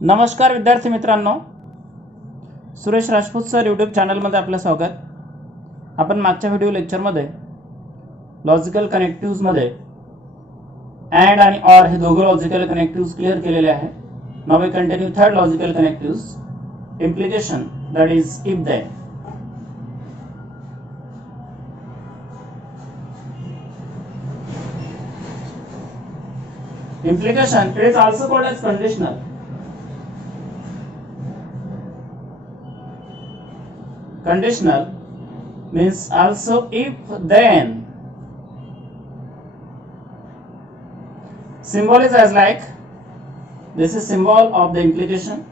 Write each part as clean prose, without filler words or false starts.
नमस्कार विद्यार्थी मित्रांनो, सुरेश राजपूत सर यूट्यूब चॅनलमध्ये आपलं स्वागत. आपण मागच्या व्हिडिओ लेक्चरमध्ये लॉजिकल कनेक्टिव्हजमध्ये अँड आणि ऑर हे दोघं लॉजिकल कनेक्टिव्हज क्लिअर केलेले आहे. Now we continue third logical connectives, implication, that is if then. Implication, it is also called as conditional. Conditional means also if then. Symbol is as like this is symbol of the implication.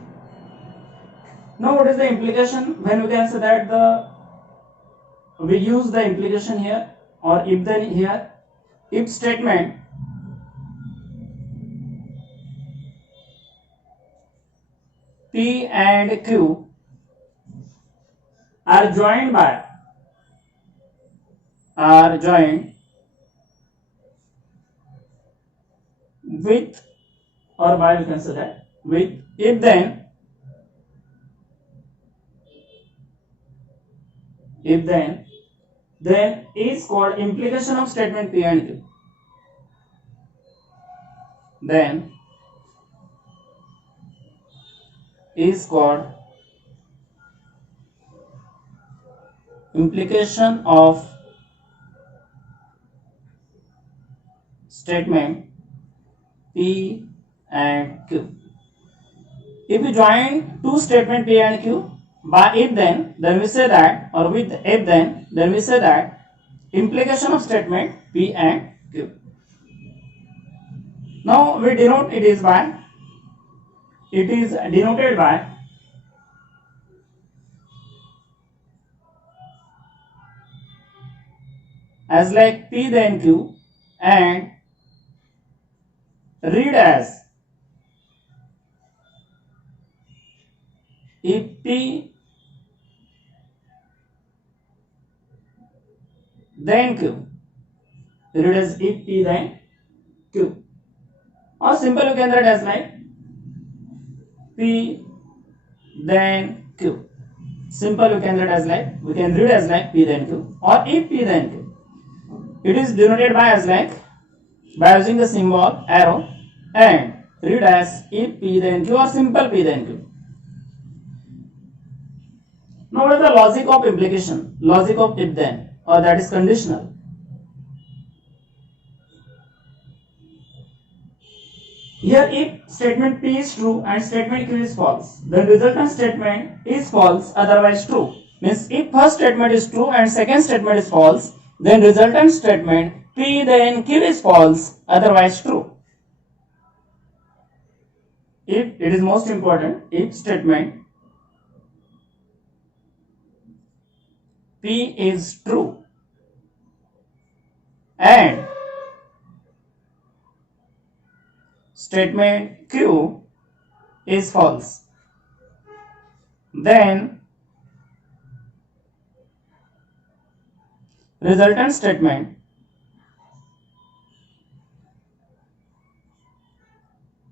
Now what is the implication? When we can say that we use the implication here or if then here. If statement P and Q are joined with or by, we can say that with if then is called implication of statement P and Q. Then is called implication of statement P and Q. If we join two statement P and Q by if then we say that, or with if then we say that implication of statement P and Q. Now we denote it is denoted by as like P then Q and read as if P then Q. Read as if P then Q. Or simple you can write as like P then Q. Simple you can read as like, we can read as like P then Q or if P then Q. It is denoted by as like by using the symbol arrow and read as if P then Q or simple P then Q. Now what is the logic of implication? Logic of if then, or that is conditional. Here if statement P is true and statement Q is false, then resultant statement is false, otherwise true. Means if first statement is true and second statement is false, then resultant statement P then Q is false, otherwise true. If it is most important, if statement P is true and statement Q is false, then resultant statement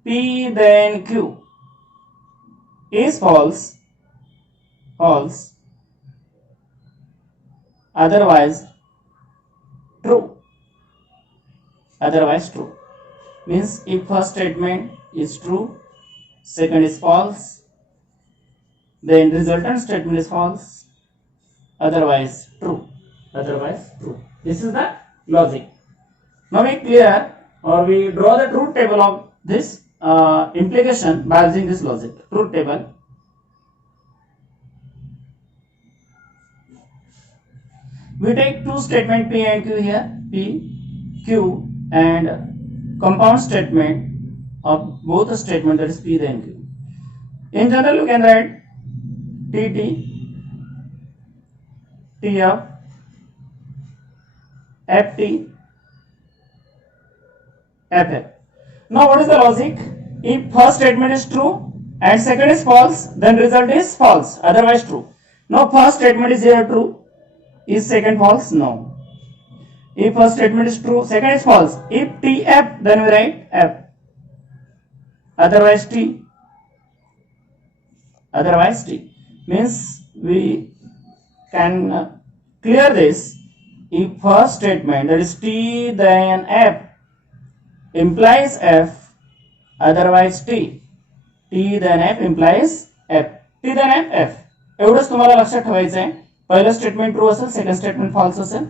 P then Q is false, otherwise true. Means if first statement is true, second is false, then resultant statement is false, otherwise true. This is the logic. Now we clear or we draw the truth table of this implication by using this logic. Truth table. We take two statement P and Q here, P, Q, and compound statement of both the statement, that is P then Q. In general you can write TT, TF, FT, FF. Now what is the logic? If first statement is true and second is false, then result is false, otherwise true. Now first statement is here true, is second false? No. If first statement is true, second is false. If TF, then we write F. Otherwise T. otherwise T. Means we can clear this if first statement, that is T then F, implies F, otherwise T. T then F implies F. T then F, F. एवढंच तुम्हाला लक्षात ठेवायचं आहे. पहिलं statement true असेल, second statement false असेल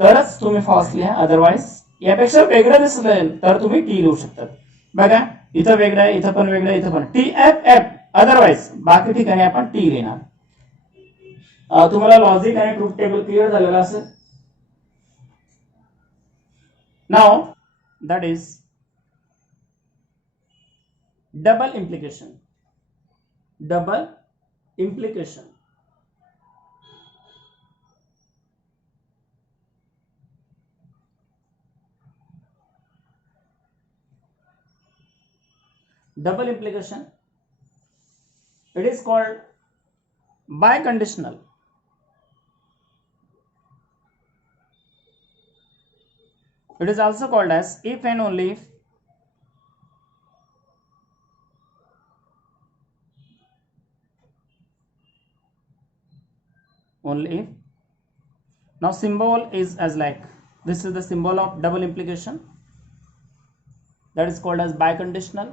तरच तुम्ही फॉल्स लिहा, अदरवाइज यापेक्षा वेगळं दिसलं तर तुम्ही टी लिहू शकतात. बघा इथं वेगळं आहे, इथं पण वेगळं आहे, इथं पण टी एफ एफ, अदरवाइज बाकी ठिकाणी आपण टी लिहिणार. तुम्हाला लॉजिक आणि ट्रूथ टेबल क्लिअर झालेलं असेल. Now that is double implication. Double implication. Double implication, it is called biconditional. It is also called as if and only if. Only if. Now symbol is as like, this is the symbol of double implication, that is called as biconditional.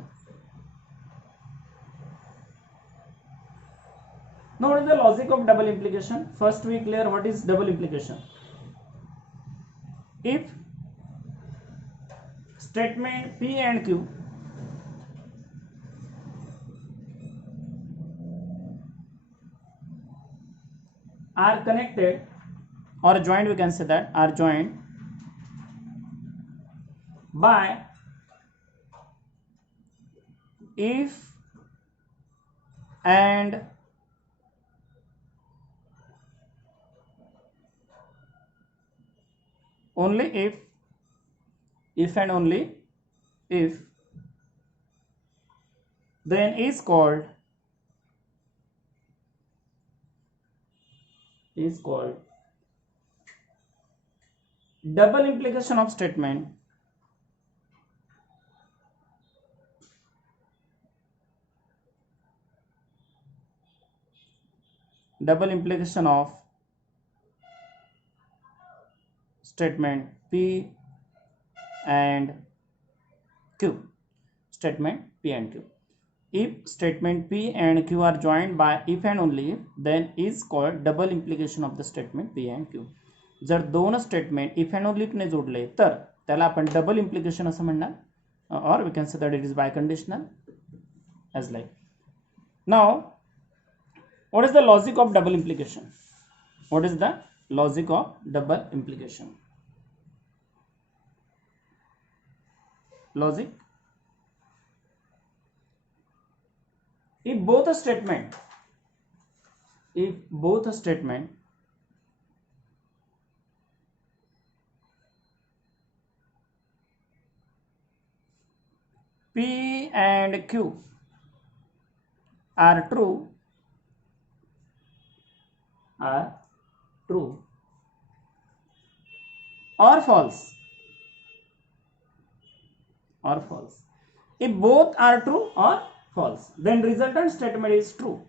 Now what is the logic of double implication? First we clear what is double implication. If statement P and Q are connected or joined, we can say that are joined by if and only if and only if, then is called double implication of statement. Double implication of statement P and Q. Statement P and Q. If statement P and Q are joined by if and only if, then is called double implication of the statement P and Q. जर दोन statement if and only ने जोडले तर त्याला आपण double implication असं म्हणणार, or we can say that it is biconditional as like. Now what is the logic of double implication? What is the logic of double implication? Logic: if both statement P and Q are true or false, if both are true or false, then resultant statement is true.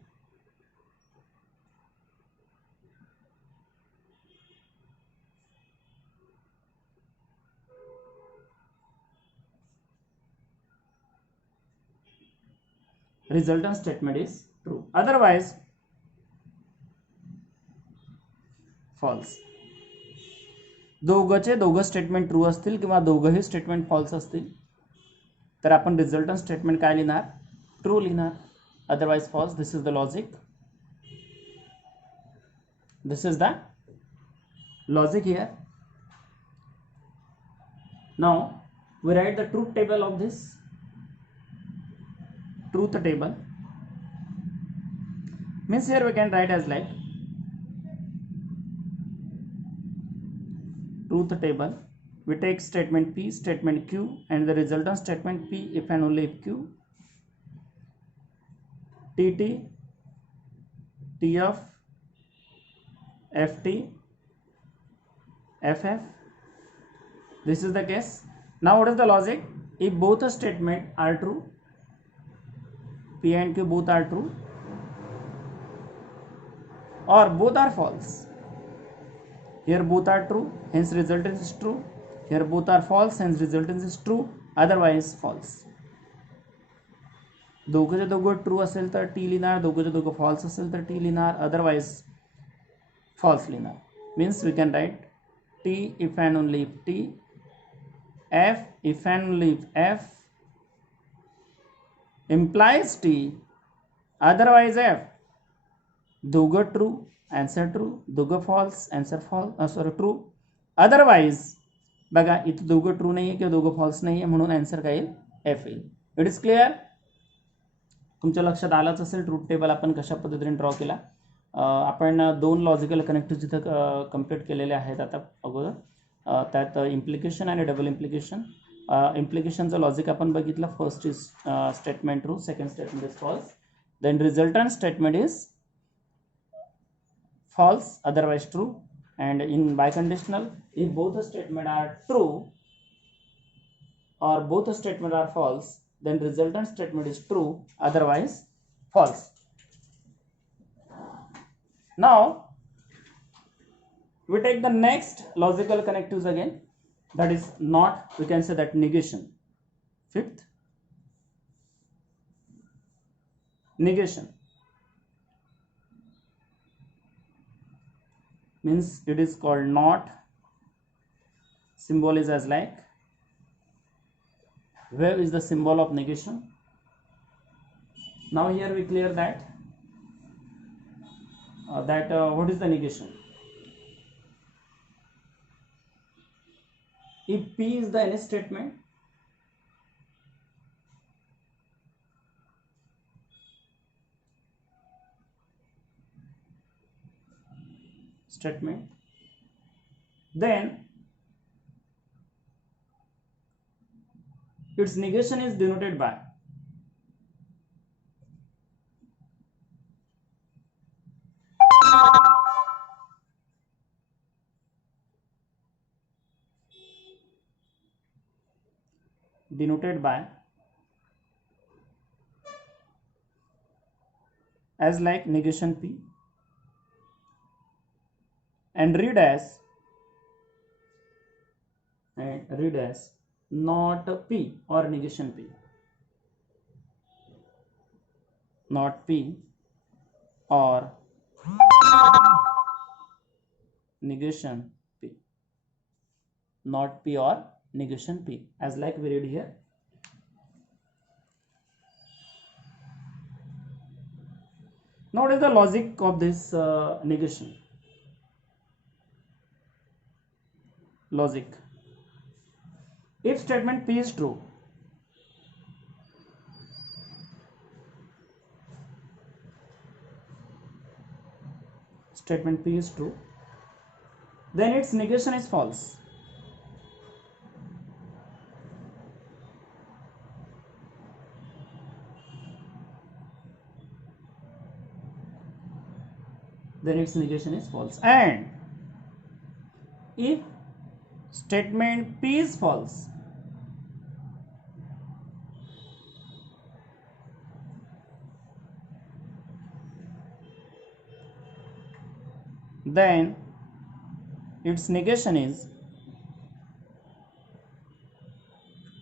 Resultant statement is true, otherwise false. दोघंचे दोघं statement true असतील किंवा दोघंही statement false असतील तर आपण resultant statement काय लिहिणार? True लिहिणार, otherwise false. This is the logic. This is the logic here. Now we write the truth table of this. Truth table means here we can write as like truth table. We take statement P, statement Q, and the resultant statement P if and only if Q, TT, TF, FT, FF. This is the case. Now what is the logic? If both the statement are true, P and Q both are true, or both are false. Here both are true, hence resultant is true. Here both are false, hence resultant is true, otherwise false. दोघंचे दोघं true असेल तर T लिहिणार, दोघंचे दोघं false असेल तर T लिहिणार, otherwise false लिहिणार. Means we can write T if and only if T, F if and only if F implies T, otherwise F. दोघं ट्रू, आन्सर ट्रू, दोघं false, answer false, true, otherwise बघा इथं दोघं true नाही आहे किंवा दोघं फॉल्स नाही आहे, म्हणून आन्सर काय येईल, एफ येईल. It is clear. तुमच्या लक्षात आलंच असेल ट्रूथ टेबल आपण कशा पद्धतीने ड्रॉ केला. आपण 2 लॉजिकल कनेक्टिव्ह जिथं कम्प्लीट केलेले आहेत आता अगोदर, त्यात इम्प्लिकेशन आणि डबल इम्प्लिकेशन. इम्प्लिकेशनचं लॉजिक आपण बघितलं. First is statement true, second statement is false, then resultant statement is false, otherwise true. And in biconditional, if both the statement are true or both the statement are false, then resultant statement is true, otherwise false. Now we take the next logical connectives again, that is not, we can say that negation. Fifth, negation means it is called not. Symbol is as like, where is the symbol of negation? Now here we clear that what is the negation? If P is the any statement, then its negation is denoted by as like negation P, and read as not P or negation P, not P or negation P, not P or negation P, as like we read here. Now what is the logic of this negation? Logic: if statement P is true, then its negation is false. And if statement P is false, then its negation is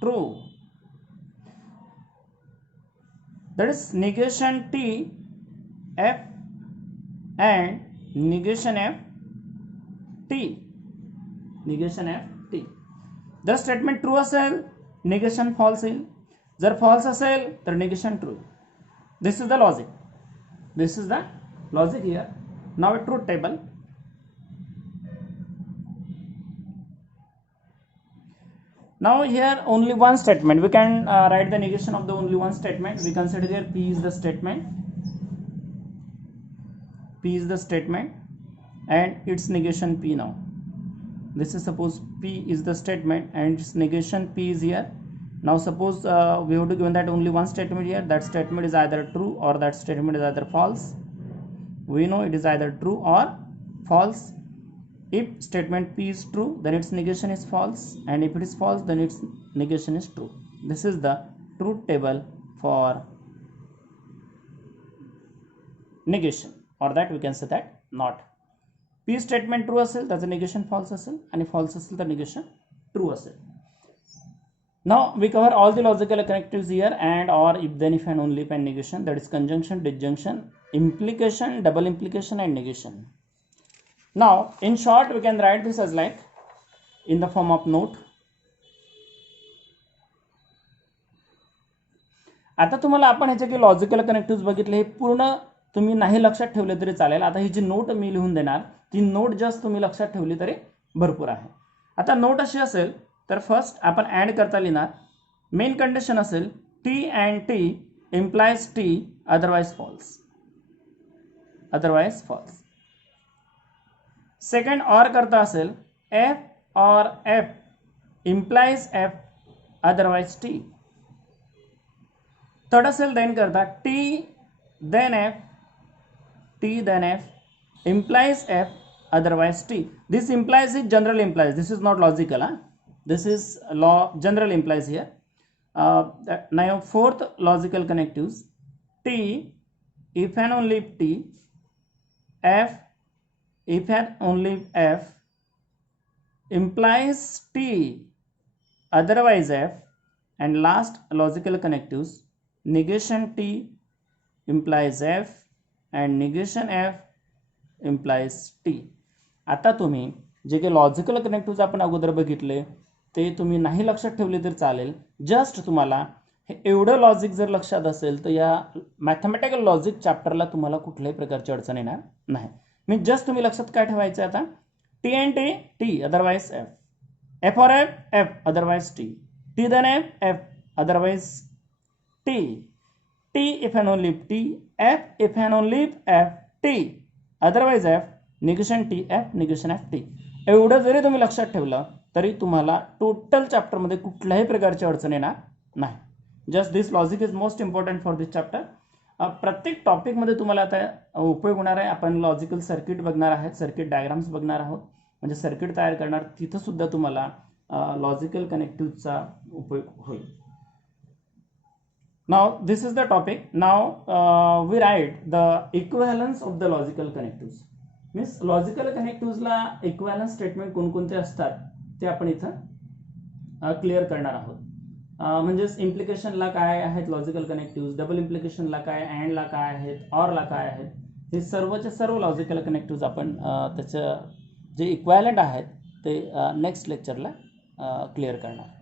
true. That is negation T F and negation F T. जर statement true असेल negation false येईल, जर false असेल तर negation true. This is the logic here. Now a truth table. Now here only one statement, we can write the negation of the only one statement. We consider here P is the statement and its negation P. Now this is suppose P is the statement and its negation P is here. Now suppose we have to given that only one statement here, that statement is either true or that statement is either false. We know it is either true or false. If statement P is true, then its negation is false, and if it is false, then its negation is true. This is the truth table for negation, or that we can say that not. P statement true असेल त्याचं negation false असेल आणि false असेल तर negation true असेल. Now we cover all the logical connectives here, and or if then if and only if and negation, that is conjunction, disjunction, implication, double implication and negation. Now in short we can write this as like in the form of note. आता तुम्हाला आपण ह्याचे काही logical connectives बघितले, हे पूर्ण तुम्ही नाही लक्षात ठेवले तरी चालेल. आता ही जी नोट मी लिहून देणार ती नोट जस्ट तुम्ही लक्षात ठेवली तरी भरपूर आहे. आता नोट अशी असेल तर फर्स्ट आपण ॲड करता लिहिणार. मेन कंडिशन असेल T and T implies T otherwise false, otherwise false. Second or करता असेल एफ और F implies F otherwise T. Third असेल देन करता T then F, T then F implies f otherwise t. This implies is general implies, this is not logical, this is law general implies here. Now fourth logical connectives t if and only if t, f if and only if f implies t otherwise f, and last logical connectives negation t implies f and negation f implies t. आता तुम्ही जे काही logical connectives आपण अगोदर बघितले ते तुम्ही नाही लक्षात ठेवले तर चालेल. जस्ट तुम्हाला हे एवढं लॉजिक जर लक्षात असेल तर या मॅथमॅटिकल लॉजिक चॅप्टरला तुम्हाला कुठल्याही प्रकारची अडचण येणार नाही. मी जस्ट तुम्ही लक्षात काय ठेवायचं आता, T and T T otherwise F, F और F F otherwise T, T then F F otherwise T, T if and only if T, F if and only if F T otherwise F, negation T F negation F T. एवढं जरी तुम्ही लक्षात ठेवलं तरी तुम्हाला total चॅप्टरमध्ये कुठल्याही प्रकारची अडचण येणार नाही. Just this logic is most important for this chapter. प्रत्येक टॉपिकमध्ये तुम्हाला आता उपयोग होणार आहे. आपण लॉजिकल सर्किट बघणार आहोत, सर्किट डायग्राम्स बघणार आहोत, म्हणजे सर्किट तयार करणार, तिथं सुद्धा तुम्हाला लॉजिकल कनेक्टिव्हचा उपयोग होईल. Now this is the topic. Now we write the equivalence of the logical connectives. Means logical connectives La equivalence statement कोणकोणते असतात ते आपण इथं क्लिअर करणार आहोत. म्हणजेच इम्प्लिकेशनला काय आहेत लॉजिकल कनेक्टिव्स, डबल इम्प्लिकेशनला काय, अँडला काय आहेत, ऑरला काय आहेत, हे सर्वचे सर्व लॉजिकल कनेक्टिव्स आपण त्याचं जे इक्वायलंट आहेत ते नेक्स्ट लेक्चरला क्लिअर करणार.